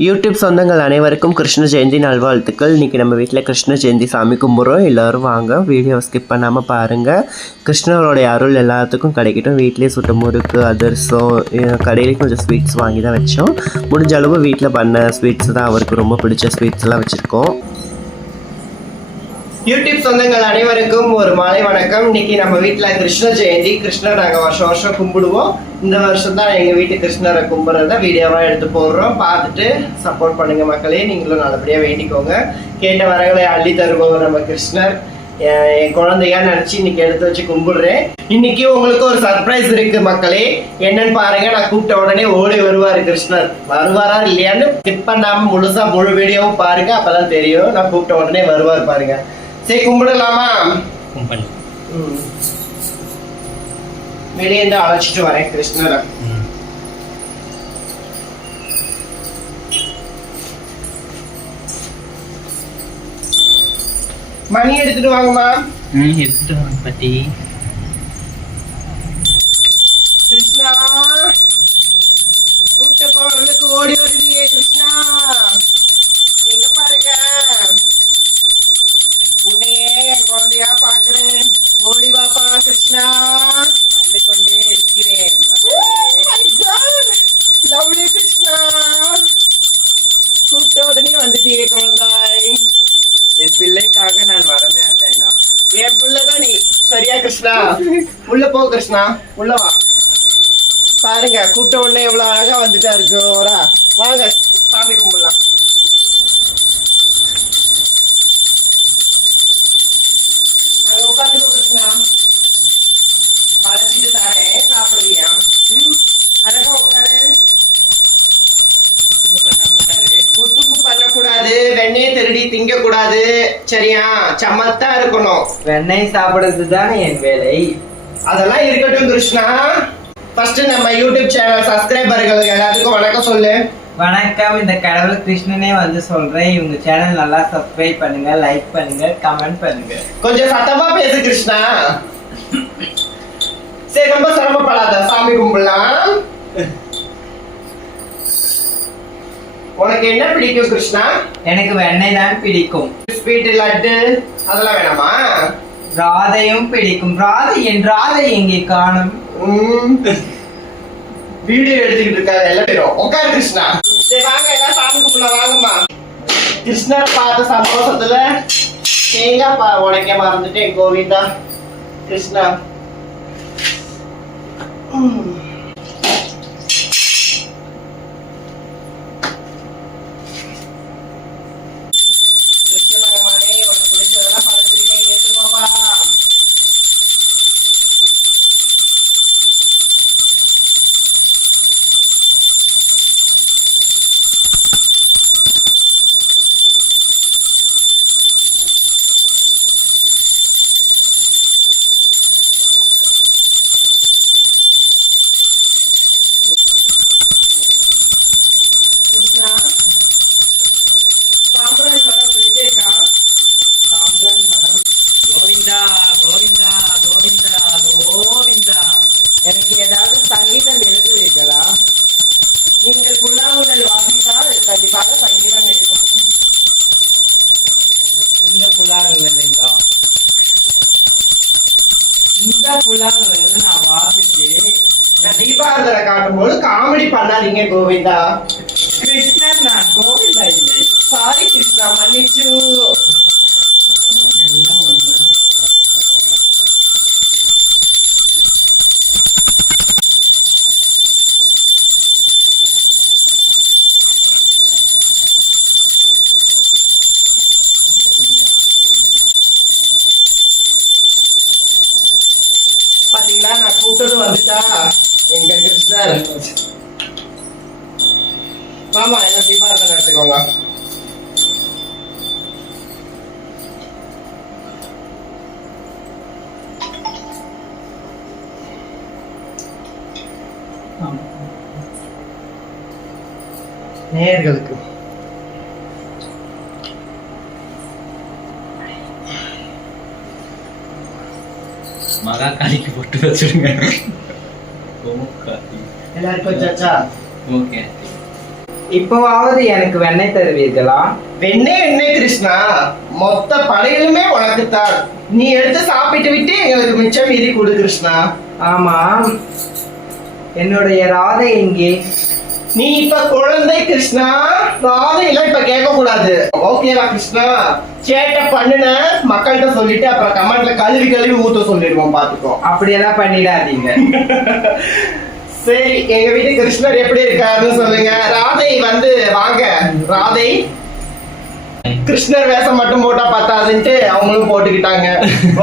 YouTube சொந்தங்கள் அனைவருக்கும் கிருஷ்ண ஜெயந்தி நல்வாழ்த்துக்கள். இன்றைக்கி நம்ம வீட்டில் கிருஷ்ண ஜெயந்தி சாமி கும்பிட்றோம். எல்லோரும் வாங்க, வீடியோவை ஸ்கிப் பண்ணாமல் பாருங்கள். கிருஷ்ணரோடைய அருள் எல்லாத்துக்கும் கிடைக்கட்டும். வீட்டிலே சுட்ட முறுக்கு, அதிரசம், கடையிலே கொஞ்சம் ஸ்வீட்ஸ் வாங்கி தான் வச்சோம். முடிஞ்ச அளவு வீட்டில் பண்ண ஸ்வீட்ஸ் தான் அவருக்கு ரொம்ப பிடிச்ச ஸ்வீட்ஸ்லாம் வச்சுருக்கோம். யூடியூப் சொந்தங்கள் அனைவருக்கும் ஒரு மாலை வணக்கம். இன்னைக்கு நம்ம வீட்டில் கிருஷ்ண ஜெயந்தி. கிருஷ்ணர் நாங்கள் வருஷம் வருஷம் கும்பிடுவோம். இந்த வருஷம் தான் எங்கள் வீட்டு கிருஷ்ணரை கும்பிட்றத வீடியோவாக எடுத்து போடுறோம். பார்த்துட்டு சப்போர்ட் பண்ணுங்க மக்களே. நீங்களும் நல்லபடியாக வேண்டிக்கோங்க. கேட்ட வரங்களை அள்ளி தருபவர் நம்ம கிருஷ்ணர். என் குழந்தையா நினச்சி இன்னைக்கு எடுத்து வச்சு கும்பிடுறேன். இன்னைக்கு உங்களுக்கு ஒரு சர்ப்ரைஸ் இருக்கு மக்களே. என்னன்னு பாருங்க. நான் கூப்பிட்ட உடனே ஓடி வருவாரு கிருஷ்ணர். வருவாரா இல்லையான்னு ஸ்கிப் பண்ணாம முழுசா முழு வீடியோவும் பாருங்க, அப்பதான் தெரியும். நான் கூப்பிட்ட உடனே வருவார் பாருங்க. சரி, கும்பிடலாமா? வெளியே இருந்து அழைச்சிட்டு வரேன் கிருஷ்ணரை. மணி எடுத்துட்டு வாங்கம்மா. எடுத்துட்டு வாங்க பாட்டி. கிருஷ்ணா, கூப்பிட்ட குழந்தைக்கு ஓடி வருவியே கிருஷ்ணா. எங்க பாருங்க, உன்னையே என் குழந்தையா பாக்குறேன். ஓடி வாப்பா கிருஷ்ணா. வந்து கொண்டே இருக்கிறேன். லவ்லி கிருஷ்ணா, கூப்பிட்ட உடனே வந்துட்டியே குழந்தாய். என் பிள்ளைக்காக நான் வரமாட்டேனா? என் பிள்ளைதான் நீ. சரியா கிருஷ்ணா? உள்ள போ கிருஷ்ணா, உள்ள வா. பாருங்க, கூப்பிட்ட உடனே எவ்வளவு அழகா வந்துட்டாரு ஜோரா. வாங்க சாமி கும்பிடலாம். உட்காந்துக்கோ கிருஷ்ணா. அழைச்சிட்டு தரேன், சாப்பிடுவியா? அழகா உட்காரு. குத்தும்பு பண்ணக்கூடாது, வெண்ணெயை திருடி திங்க கூடாது. சரியா? சமத்தா இருக்கணும். வெண்ணெய் சாப்பிடுறது தானே என் வேலை. அதெல்லாம் இருக்கட்டும் கிருஷ்ணா. ஃபர்ஸ்ட் நம்ம யூடியூப் சேனல் சப்ஸ்கிரைபர்கள் எல்லாத்துக்கும் வணக்கம் சொல்லு. வணக்கம். இந்த கடவுள் கிருஷ்ணனே வந்து சொல்றேன். இவங்க சேனல் நல்லா சப்ஸ்கிரைப் பண்ணுங்க, லைக் பண்ணுங்க, கமெண்ட் பண்ணுங்க. கொஞ்சம் சத்தமா பேசு கிருஷ்ணா. சரி, ரொம்ப சிரமப்படாத, சாமி கும்பிடலாம். உனக்கு என்ன பிடிக்கும் கிருஷ்ணா? எனக்கு வெண்ணெய் தான் பிடிக்கும். ஸ்வீட், லட்டு அதெல்லாம் வேணாமா? ராதையும் பிடிக்கும். ராதை எங்கே காணும்? வீடியோ எடுத்துக்கிட்டு இருக்காரு எல்லா பேரும். உட்காரு கிருஷ்ணா. சரி வாங்க, எல்லாம் சாமி கும்பிடலாம். வாங்கம்மா. கிருஷ்ணர் பார்த்த சந்தோஷத்துல தேங்காய் உடைக்க மறந்துட்டேன். கோவிந்தா கிருஷ்ணா. கிருஷ்ண பகவானே, உனக்கு பிடிச்சதெல்லாம் படைச்சிருக்கேன், ஏற்றுக்கோப்பா. கிருஷ்ணா, சாம்பிராணி மரம் பிடிச்சிருக்கா? சாம்பிராணி மரம். கோவிந்தா கோவிந்தா கோவிந்தா கோவிந்தா. எனக்கு ஏதாவது சங்கீதம் எழுதுவீர்களா? நீங்கள் புல்லாங்குழல் வாசித்தால் கண்டிப்பாக சங்கீதம் இருக்கும். இந்த புல்லாங்குழலைங்களா? இந்த புல்லாங்குழல் நான் வாசிச்சு நான் தீபாவளி காட்டும் போது காமெடி பண்ணாதீங்க கோவிந்தா. கிருஷ்ணன், நான் கோவிந்தா இல்லை. சாரி கிருஷ்ணா, மன்னிச்சு. எல்லாம் ஒண்ணுதான். பாத்தீங்களா, நான் கூப்பிட்டது வந்துட்டா எங்க கிருஷ்ணர். ஆமா, எல்லாம் தீபாவளி எடுத்துக்கோங்க. நேயர்களுக்கு மகா காளிக்கு போட்டு வச்சிருங்க. எல்லாருக்கும் வச்சாச்சா? ஓகே. இப்போவாவது எனக்கு வெண்ணெய் தருவீர்களா? வெண்ணெய் கிருஷ்ணா, மொத்த படையிலுமே உனக்குத்தான். நீ எடுத்து சாப்பிட்டு விட்டு எங்களுக்கு மிச்சம் மீதி கொடு கிருஷ்ணா. ஆமா, என்னுடைய ராதை எங்கே? நீ இப்ப குழந்தை கிருஷ்ணா, ராதையெல்லாம் இப்ப கேட்க கூடாது. ஓகேவா கிருஷ்ணா? சேட்டை பண்ணுன மக்கள்கிட்ட சொல்லிட்டு அப்புறம் கமெண்ட்ல கழுவி ஊத்த சொல்லிடுவோம், பாத்துக்கோ. அப்படியெல்லாம் பண்ணிடாதீங்க. சரி, எங்க வீட்டு கிருஷ்ணர் எப்படி இருக்காருன்னு சொல்லுங்க. ராதை வந்து வாங்க. ராதை கிருஷ்ணர் வேஷம் மட்டும் போட்டா பத்தாதுன்ட்டு அவங்களும் போட்டுக்கிட்டாங்க.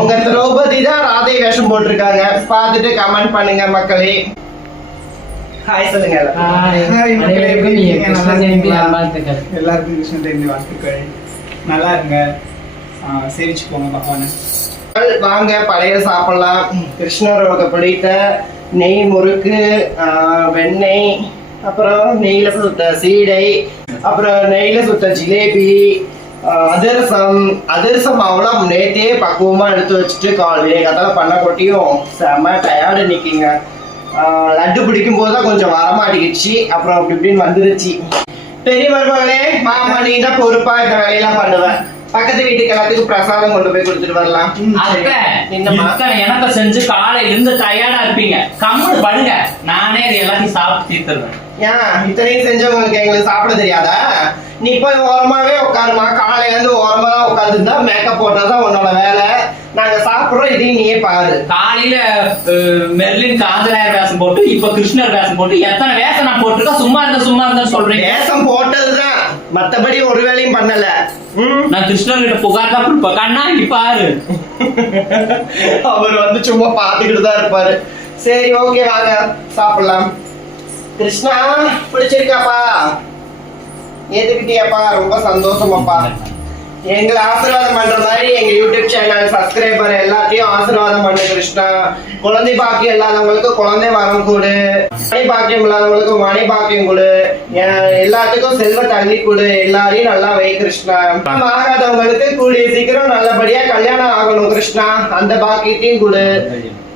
உங்க திரௌபதி தான் ராதை வேஷம் போட்டிருக்காங்க. பார்த்துட்டு கமெண்ட் பண்ணுங்க மக்களே. ஹாய் சொல்லுங்க. எல்லாருக்கும் கிருஷ்ண ஜெயந்தி வாழ்த்துக்கள். நல்லா இருங்க, சேவிச்சு போங்க பகவான. வாங்க பழைய சாப்பிடலாம். கிருஷ்ணரோட பிடித்த நெய் முறுக்கு, வெண்ணெய், அப்புறம் நெய்ல சுட்ட சீடை, அப்புறம் நெய்ல சுட்ட ஜிலேபி, அதிரசம் அவ்வளோ நேத்தே பக்குவமா எடுத்து வச்சுட்டு காலையில கத்தால பண்ண கொட்டியும் செம்ம டயர்டு நிற்கிங்க. லட்டு பிடிக்கும் போது தான் கொஞ்சம் வரமாட்டேங்கிடுச்சு, அப்புறம் அப்படி இப்படின்னு வந்துருச்சு. பெரிய மருமகளே, மாமா நீ தான் பொறுப்பா இந்த வேலையெல்லாம் பண்ணுவேன். பக்கத்து வீட்டுக்கு எல்லாத்துக்கும் பிரசாதம் கொண்டு போய் கொடுத்துட்டு வரலாம். எனக்கு செஞ்சு காலையில இருந்து டயர்டா இருப்பீங்க, கம்முன்னு படுங்க, நானே இது எல்லாத்தையும் சாப்பிட்டு தீர்த்துருவேன். ஏன் இத்தனையும் செஞ்சவங்களுக்கு எங்களுக்கு சாப்பிட தெரியாதா? நீ போய் ஓரமாவே உட்காருமா. காலையில இருந்து ஓரமா தான் உட்காந்துருந்தா மேக்கப் போட்டதான் உன்னோட வேலை. நாங்க சாப்பிடுறோம், இதையும் நீயே பாரு. காலையில மெர்லின் காஞ்சனாயர் வேஷம் போட்டு இப்ப கிருஷ்ணர் வேஷம் போட்டு எத்தனை வேஷம் நான் போட்டிருக்கேன். சும்மா இருந்தா சொல்றேன். வேஷம் போட்டதுதான், மத்தபடி ஒரு வேலையும் பண்ணல. நான் கிருஷ்ணர் கிட்ட புகார் தான் கொடுப்பேன். கண்ணாடி பாரு. அவர் வந்து சும்மா பாத்துக்கிட்டு தான் இருப்பாரு. சரி ஓகே, வாங்க சாப்பிடலாம். கிருஷ்ணா பிடிச்சிருக்காப்பா? ஏத்துக்கிட்டியாப்பா? ரொம்ப சந்தோஷமாப்பா. எங்களை ஆசீர்வாதம் பண்ற மாதிரி எங்க யூடியூப் சேனல் சப்ஸ்கிரைபர் எல்லாத்தையும் ஆசீர்வாதம் பண்ணு கிருஷ்ணா. குழந்தை பாக்கியம் இல்லாதவங்களுக்கு குழந்தை வரம் கொடு, மணி பாக்கியம் இல்லாதவங்களுக்கு மணி பாக்கியம் கொடு, எல்லாத்துக்கும் செல்வ தள்ளி கொடு, எல்லாரையும் நல்லா வை கிருஷ்ணா. ஆகாதவங்களுக்கு கூடிய சீக்கிரம் நல்லபடியா கல்யாணம் ஆகணும் கிருஷ்ணா, அந்த பாக்கியத்தையும் கொடு.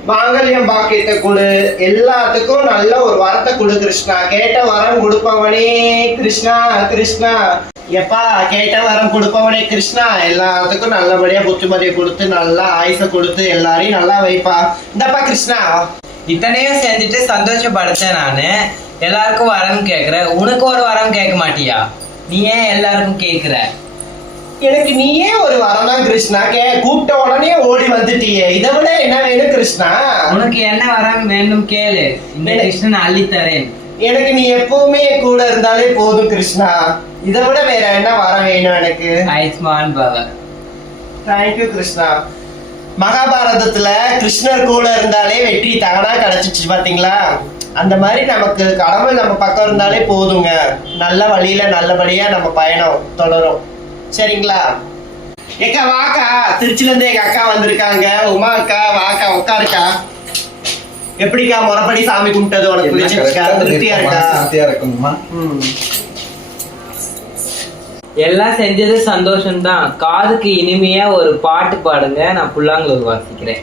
மாங்கல்யம் பாக்கியத்தை கொடு, எல்லாத்துக்கும் நல்ல ஒரு வரத்தை கொடு கிருஷ்ணா. கேட்ட வரம் கொடுப்பவனே கிருஷ்ணா. கிருஷ்ணா எப்பா கேட்ட வரம் கொடுப்பவனே கிருஷ்ணா, எல்லாத்துக்கும் நல்லபடியா புத்திமதியை கொடுத்து நல்லா ஆயுச கொடுத்து எல்லாரையும் நல்லா வைப்பா. இந்தப்பா கிருஷ்ணா. இத்தனையும் செஞ்சுட்டு சந்தோஷப்படுத்தேன் நானு. எல்லாருக்கும் வரம் கேக்குற, உனக்கு ஒரு வரம் கேட்க மாட்டியா? நீ ஏன் எல்லாருக்கும் கேக்குற? எனக்கு நீயே ஒரு வரம் தான் கிருஷ்ணா. கூப்பிட்ட உடனே ஓடி வந்துட்டியே, இதை விட என்ன வேணும் கிருஷ்ணா? உனக்கு என்ன வரம் வேண்டும் கேளு, இந்த கிருஷ்ணன் அள்ளி தரேன். எனக்கு நீ எப்பவுமே கூட இருந்தாலே போதும் கிருஷ்ணா, இதை விட வேற என்ன வரம் வேணும் எனக்கு? ஆயுஷ்மான் பவ. தேங்க்யூ கிருஷ்ணா. மகாபாரதத்துல கிருஷ்ணர் கூட இருந்தாலே வெற்றி தானா கிடைச்சிச்சு பாத்தீங்களா? அந்த மாதிரி நமக்கு கடவுள் நம்ம பக்கம் இருந்தாலே போதுங்க, நல்ல வழியில நல்லபடியா நம்ம பயணம் தொடரும். சரிங்களா? ஏக்கா வாக்கா, திருச்சில இருந்து எங்க அக்கா வந்திருக்காங்க. உமா அக்கா வாக்கா, உட்காருக்கா. எப்படிக்கா முறைப்படி சாமி கும்பிட்டது உனக்கு பிடிச்சிருக்கா? திருப்தியா இருக்கா? திருப்தியா இருக்குமா? எல்லாம் செஞ்சது சந்தோஷம்தான். காதுக்கு இனிமையா ஒரு பாட்டு பாடுங்க, நான் புல்லாங்குழல் வாசிக்கிறேன்.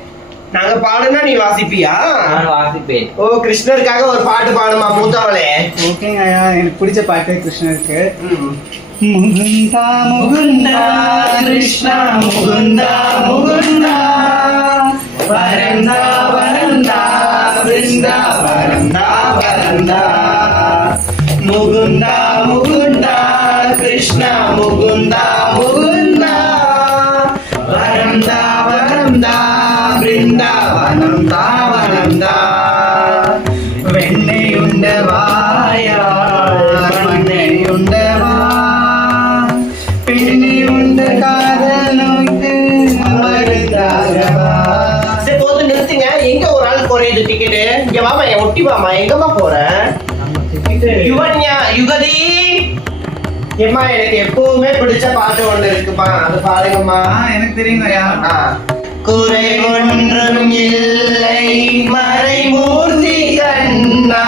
நாங்க பாடுனா நீ வாசிப்பியா? நான் வாசிப்பேன். ஓ, கிருஷ்ணருக்காக ஒரு பாட்டு பாடுமா மூத்தவளே? ஓகேங்க ஐயா, எனக்கு பிடிச்ச பாட்டு கிருஷ்ணருக்கு. முகுந்தா முகுந்தா கிருஷ்ணா முகுந்தா முகுந்தா வரந்தா வரந்தா பிருந்தா வரந்தா வரந்தா முகுந்தா முகுந்தா கிருஷ்ணா முகுந்தா முகுந்தா வரந்தா வரந்தா பிருந்தா வரந்தா வரந்தா வெண்ணையுண்ட வாயாள் மண்ணையுண்டவா பெண்ணையுண்ட காதலுக்கு மருந்தாகவா. சரி போது நிறுத்துங்க. எங்க ஒரு ஆள் குறையுது டிக்கெட்டு? இங்க வாமா, என் ஒட்டி வாமா. எங்கம்மா போற? யுவன்யா யுகதி. ஏம்மா எனக்கு எப்பவுமே பிடிச்ச பாட்டு ஒண்ணு இருக்குமா, அது பாருங்கம்மா. எனக்கு தெரியுங்க ஐயா. குறை ஒன்றும் இல்லை மறைமூர்த்தி கண்ணா,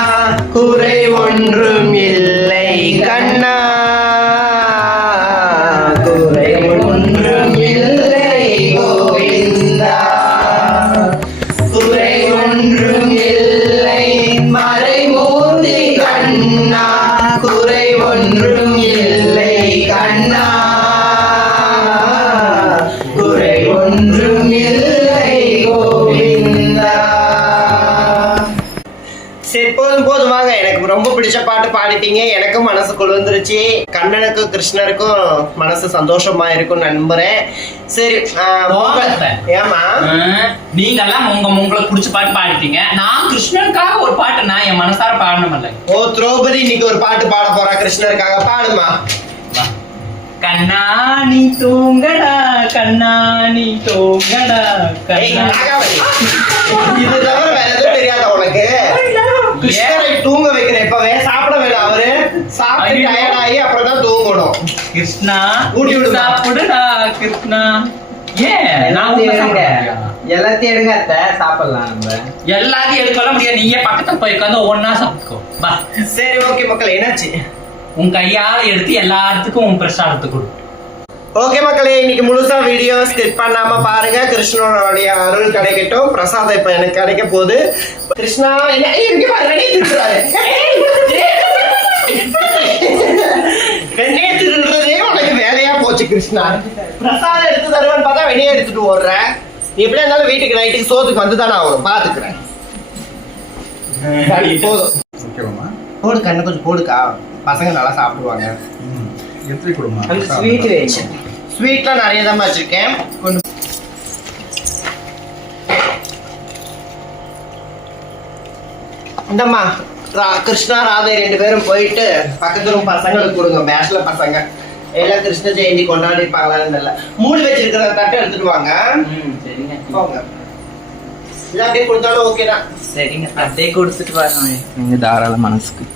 குறை ஒன்றும் இல்லை கண்ணா, குறை ஒன்றும் இல்லை கோவிந்தா, குறை ஒன்றும் இல்லை மறைமூர்த்தி கண்ணா, குறை ஒன்றும் வந்துருச்சு. கண்ணனுக்கும் கிருஷ்ணருக்கும் மனசு சந்தோஷமா இருக்கும் நம்புறேன். சரி ஏமா நீங்க எல்லாம் உங்களை புடிச்ச பாட்டு பாடிட்டீங்க. நான் கிருஷ்ணனுக்காக ஒரு பாட்டு நான் என் மனசார பாடணும் இல்ல. ஓ திரௌபதி இன்னைக்கு ஒரு பாட்டு பாட போறா கிருஷ்ணருக்காக, பாடுமா. கண்ணாணி தூங்கடா கண்ணாணி தூங்கடா கண்ணா. இது தவிர வேற எதுவும் தெரியாத உனக்கு? கிருஷ்ணரை தூங்க வைக்கிறேன் இப்பவே. சாப்பிட வேணாம், அவரு சாப்பிட்டு டயர்ட் ஆகி அப்புறம் தான் தூங்கணும். கிருஷ்ணா ஊட்டி விடுமா. சாப்பிடுடா கிருஷ்ணா. ஏன் நான் உங்க சாப்பிடுறியா? எல்லாத்தையும் எடுங்க அத்தை, சாப்பிடலாம் நம்ம. எல்லாத்தையும் எடுக்கலாம் முடியாது. நீயே பக்கத்துல போய் உட்காந்து ஒன்னா சாப்பிட்டுக்கோ. வா. சரி ஓகே மக்கள், என்னாச்சு? உன் கையால எடுத்து எல்லாத்துக்கும் உன் பிரசாதத்தை கொடு. ஓகே மக்களே, இன்னைக்கு முழுசா வீடியோ ஸ்கிப் பண்ணாம பாருங்க. கிருஷ்ணனுடைய அருள் கிடைக்கட்டும். பிரசாதம் இப்ப எனக்கு கிடைக்க போகுது. கிருஷ்ணா என்ன இங்க பாரு, நீ திட்டுறாரு. வெண்ணெய் திருடுறதே உனக்கு வேலையா போச்சு கிருஷ்ணா. பிரசாதம் எடுத்து தருவான்னு பார்த்தா வெண்ணெய் எடுத்துட்டு ஓடுற. நீ எப்படியா இருந்தாலும் வீட்டுக்கு நைட்டுக்கு சோத்துக்கு வந்துதானே ஆகணும், பாத்துக்கிறேன். போதும் போடு, கண்ணு கொஞ்சம் போடுக்கா, பசங்க நல்லா சாப்பிடுவாங்க. எத்தனை கொடுமா? ஸ்வீட் வைங்க. ஸ்வீட்லாம் நிறைய தான் வச்சிருக்கேன். இந்தம்மா கிருஷ்ணா ராதை 2 பேரும் போயிட்டு பக்கத்துல பசங்களுக்கு கொடுங்க. பேச்சுலர் பசங்க எல்லாம் கிருஷ்ண ஜெயந்தி கொண்டாடி இருப்பாங்களான்னு தெரியல. மூடி வச்சிருக்கிற தட்டை எடுத்துட்டு வாங்க. சரிங்க போங்க. இது அப்படியே கொடுத்தாலும் ஓகே தான். சரிங்க, அப்படியே கொடுத்துட்டு பாருங்க. நீங்க தாராள மனசுக்கு